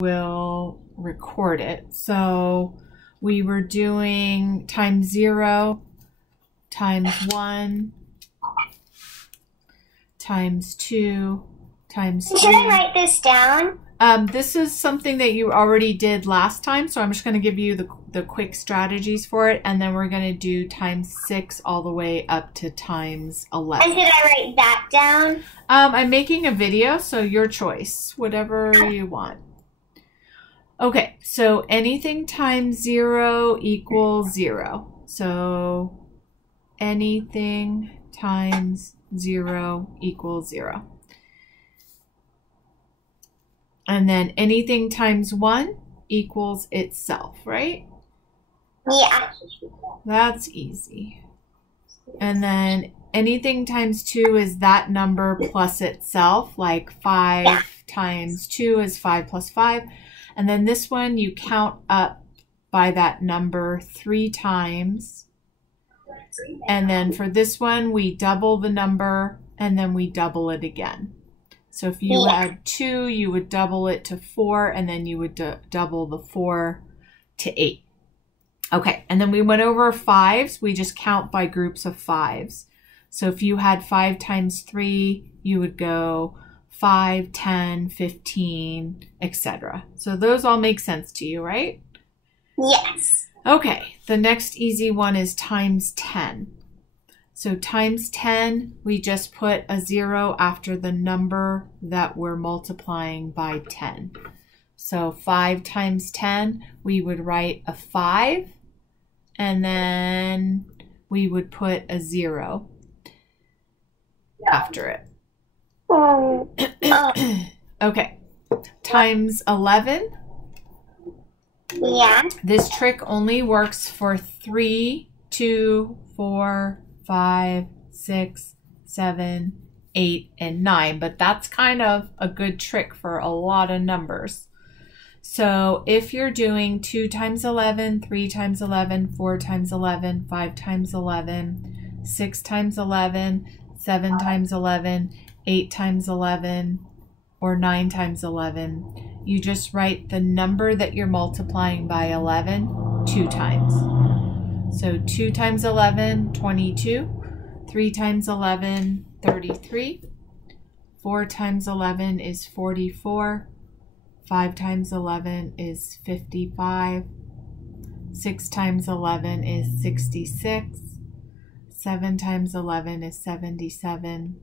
will record it. So we were doing times 0, times 1, times 2, times 3. Should I write this down? This is something that you already did last time, so I'm just going to give you the quick strategies for it, and then we're going to do times 6 all the way up to times 11. And did I write that down? I'm making a video, so your choice, whatever you want. Okay, so anything times 0 equals 0. So anything times 0 equals 0. And then anything times 1 equals itself, right? Yeah. That's easy. And then anything times 2 is that number plus itself, like 5 times 2 is 5 plus 5. And then this one, you count up by that number 3 times. And then for this one, we double the number and then we double it again. So if you had 2, you would double it to 4, and then you would double the 4 to 8. Okay, and then we went over 5s. We just count by groups of 5s. So if you had 5 times 3, you would go 5, 10, 15, etc. So those all make sense to you, right? Yes. Okay, the next easy one is times 10. So times 10, we just put a 0 after the number that we're multiplying by 10. So 5 times 10, we would write a 5, and then we would put a 0 after it. Okay, times 11. Yeah. This trick only works for 3, 2, 4, 5, 6, 7, 8, and 9, but that's kind of a good trick for a lot of numbers. So if you're doing 2 times 11, 3 times 11, 4 times 11, 5 times 11, 6 times 11, 7 times 11, 8 times 11, or 9 times 11, you just write the number that you're multiplying by 11 2 times. So 2 times 11, 22. 3 times 11, 33. 4 times 11 is 44. 5 times 11 is 55. 6 times 11 is 66. 7 times 11 is 77.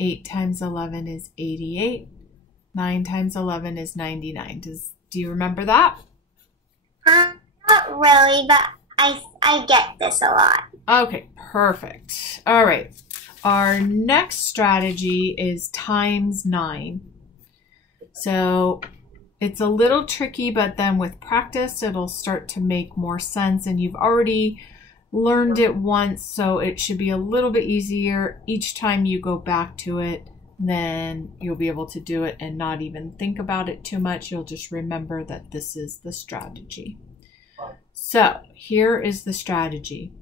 8 times 11 is 88. 9 times 11 is 99. Do you remember that? Not really, but I get this a lot. Okay, perfect. All right. Our next strategy is times 9. So it's a little tricky, but then with practice, it'll start to make more sense. And you've already learned it once, so it should be a little bit easier. Each time you go back to it, then you'll be able to do it and not even think about it too much. You'll just remember that this is the strategy. So here is the strategy.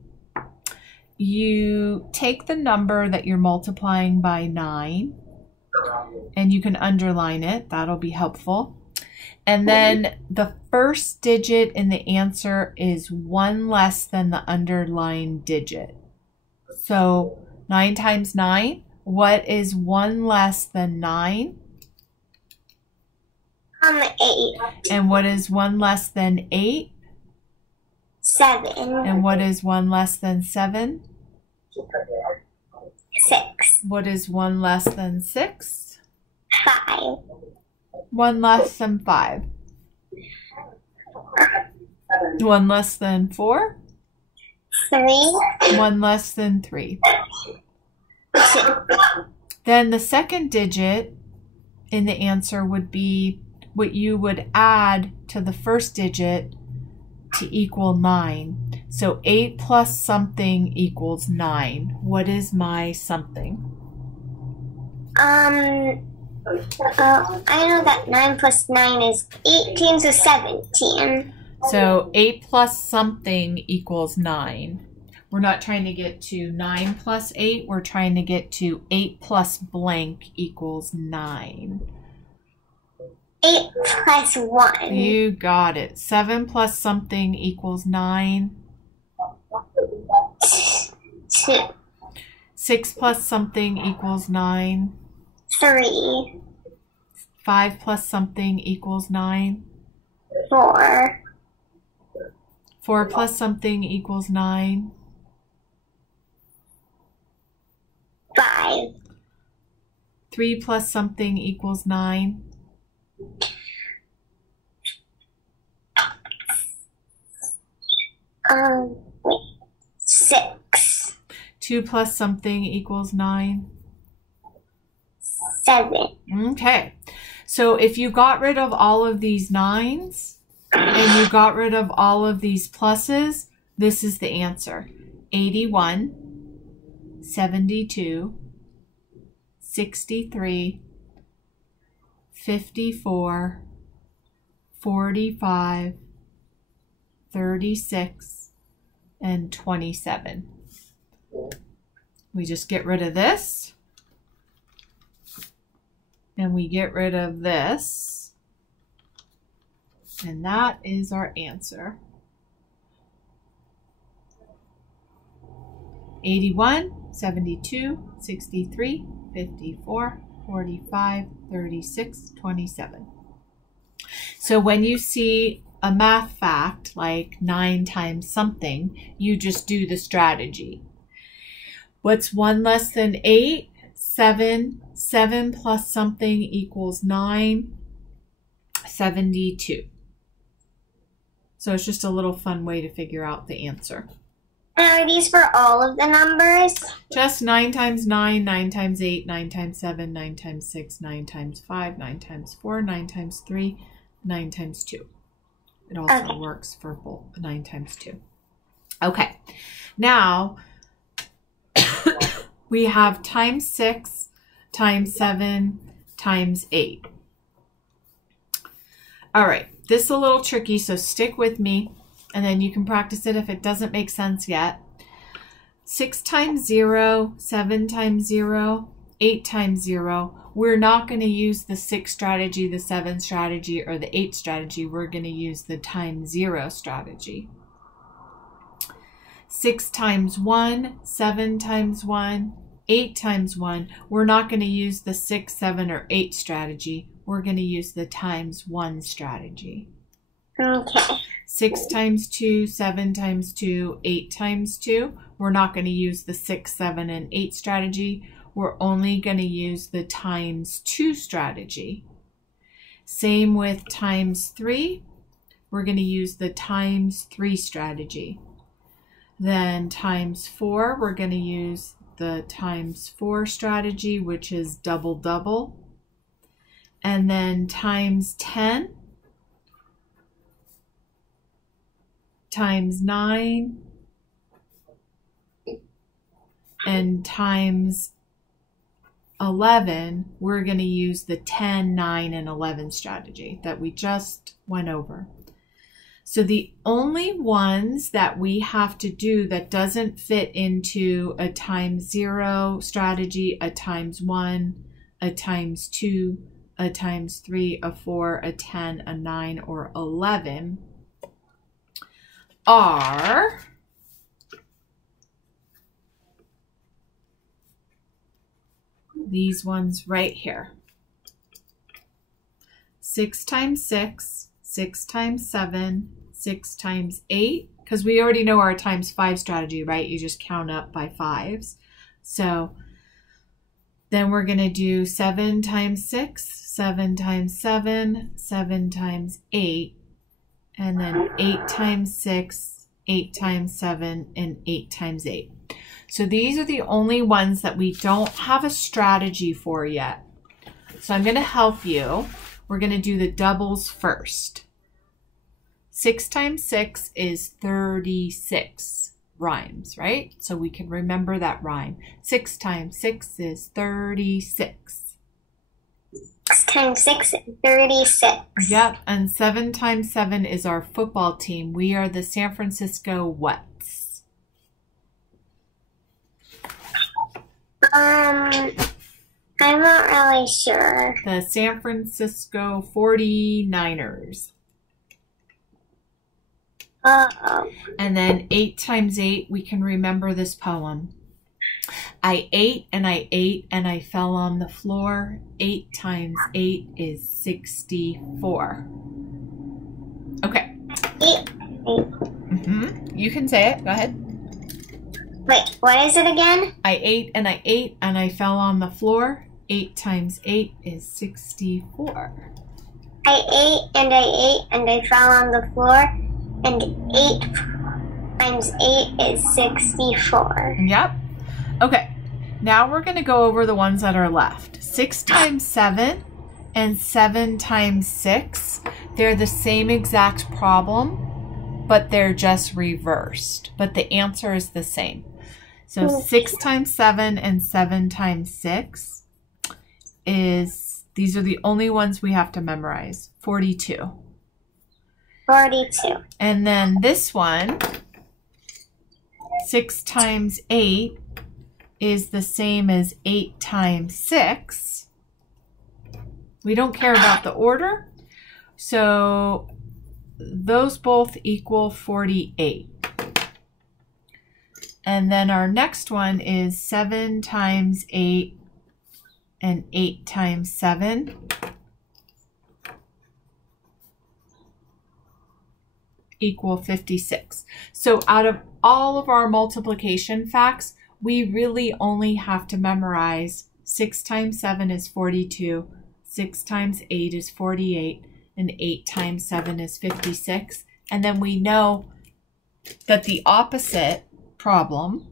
You take the number that you're multiplying by 9, and you can underline it. That'll be helpful. And then the first digit in the answer is 1 less than the underlined digit. So 9 times 9, what is 1 less than 9? 8. And what is 1 less than 8? 7. And what is 1 less than 7? 6. What is 1 less than 6? 5. 1 less than 5. 1 less than 4? 3. 1 less than 3. 2. Then the second digit in the answer would be what you would add to the first digit to equal 9. So 8 plus something equals 9. What is my something? I know that 9 plus 9 is 18, so 17. So 8 plus something equals 9. We're not trying to get to 9 plus 8. We're trying to get to 8 plus blank equals 9. 8 plus 1. You got it. 7 plus something equals 9. 2. 6 plus something equals 9. 3. 5 plus something equals 9. 4. 4 plus something equals 9. 5. 3 plus something equals 9. 6. 2 plus something equals 9. 7. Okay. So if you got rid of all of these 9s and you got rid of all of these pluses, this is the answer. 81, 72, 63, 54, 45, 36, and 27. We just get rid of this. And we get rid of this. And that is our answer. 81, 72, 63, 54, 45, 36, 27. So when you see a math fact like 9 times something, you just do the strategy. What's 1 less than 8? 7. 7 plus something equals 9. 72. So it's just a little fun way to figure out the answer. And are these for all of the numbers? Just 9 times 9, 9 times 8, 9 times 7, 9 times 6, 9 times 5, 9 times 4, 9 times 3, 9 times 2. It also works for both 9 times 2. Okay, now we have times 6, times 7, times 8. All right, this is a little tricky, so stick with me, and then you can practice it if it doesn't make sense yet. 6 times 0, 7 times 0, 8 times 0. We're not going to use the 6 strategy, the 7 strategy, or the 8 strategy. We're going to use the times 0 strategy. 6 times 1, 7 times 1, 8 times 1. We're not going to use the 6, 7, or 8 strategy. We're going to use the times 1 strategy. Okay. 6 times 2, 7 times 2, 8 times 2. We're not going to use the 6, 7, and 8 strategy. We're only going to use the times 2 strategy. Same with times 3. We're going to use the times 3 strategy. Then times 4, we're going to use the times 4 strategy, which is double double. And then times 10, times 9, and times 11, we're going to use the 10, 9, and 11 strategy that we just went over. So the only ones that we have to do that doesn't fit into a times 0 strategy, a times 1, a times 2, a times 3, a 4, a 10, a 9, or 11 are these ones right here. 6 times 6, 6 times 7, 6 times 8, because we already know our times 5 strategy, right? You just count up by 5s. So then we're going to do 7 times 6, 7 times 7, 7 times 8, and then 8 times 6, 8 times 7, and 8 times 8. So these are the only ones that we don't have a strategy for yet. So I'm going to help you. We're going to do the doubles first. 6 times 6 is 36 rhymes, right? So we can remember that rhyme. 6 times 6 is 36. 6 times 6 is 36. Yep, and 7 times 7 is our football team. We are the San Francisco what? 7 I'm not really sure. The San Francisco 49ers. Oh. And then 8 times 8, we can remember this poem. I ate and I ate and I fell on the floor. 8 times 8 is 64. Okay. 8. You can say it. Go ahead. Wait, what is it again? I ate and I fell on the floor. 8 times 8 is 64. I ate and I fell on the floor, and 8 times 8 is 64. Yep. Okay. Now we're going to go over the ones that are left. 6 times 7 and 7 times 6. They're the same exact problem, but they're just reversed. But the answer is the same. So 6 times 7 and 7 times 6 is, these are the only ones we have to memorize. 42. 42. And then this one, 6 times 8 is the same as 8 times 6. We don't care about the order. So those both equal 48. And then our next one is 7 times 8 and 8 times 7 equal 56. So out of all of our multiplication facts, we really only have to memorize 6 times 7 is 42, 6 times 8 is 48, and 8 times 7 is 56. And then we know that the opposite problem,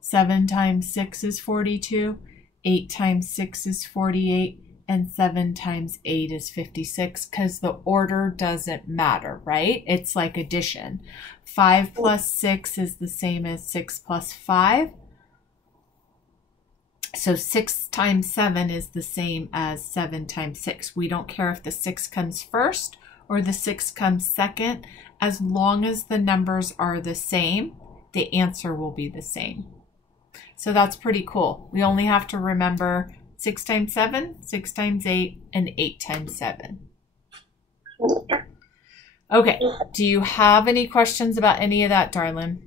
7 times 6 is 42, 8 times 6 is 48, and 7 times 8 is 56, because the order doesn't matter, right? It's like addition. 5 plus 6 is the same as 6 plus 5. So 6 times 7 is the same as 7 times 6. We don't care if the 6 comes first or the 6 comes second. As long as the numbers are the same, the answer will be the same. So that's pretty cool. We only have to remember 6 times 7, 6 times 8, and 8 times 7. Okay, do you have any questions about any of that, darling?